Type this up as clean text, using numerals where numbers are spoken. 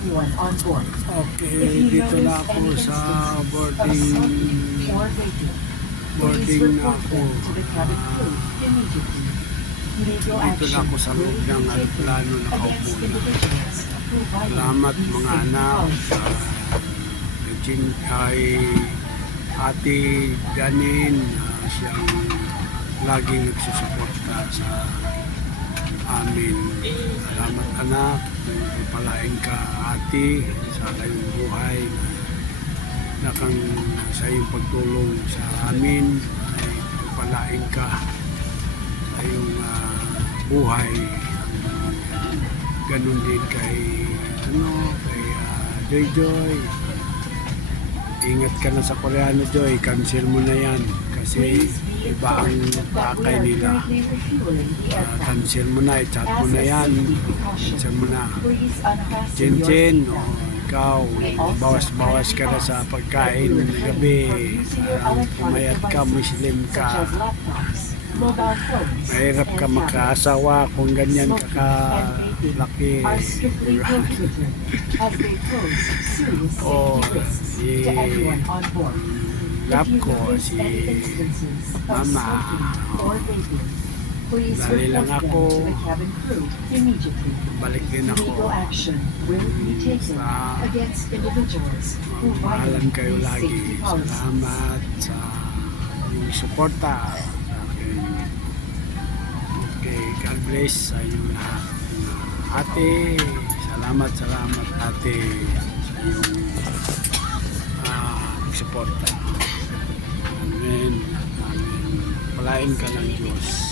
everyone on board. Okay, dito na ako sa boarding na ako. Dito na ako sa loob ng aeroplano, nakaupo na. Salamat mga anak sa kay Ate Janine, siyang laging nagsusuporta sa amin. Salamat anak, palain ka ate sa kayong buhay na kang sa iyong pagtulong sa amin, ay palain ka sa iyong buhay. Ganun din kay kay Joy. Ingat ka na sa Koreano, Joy. Cancel mo na yan kasi iba ang pakay nila. Cancel mo na, i-chat mo na yan. Cancel mo na. Chin, ikaw, bawas-bawas ka na sa pagkain ng gabi. Pumayat ka, Muslim ka. Mahirap ka makaasawa kung ganyan kakalaki. Si love ko, si mama. Dali lang ako. Balik din ako. Mahalan kayo lagi. Salamat sa inyong suporta. Okay, God bless sa inyong lahat. Ate, salamat ate sa iyong suporta. Amen. Palain ka ng Diyos.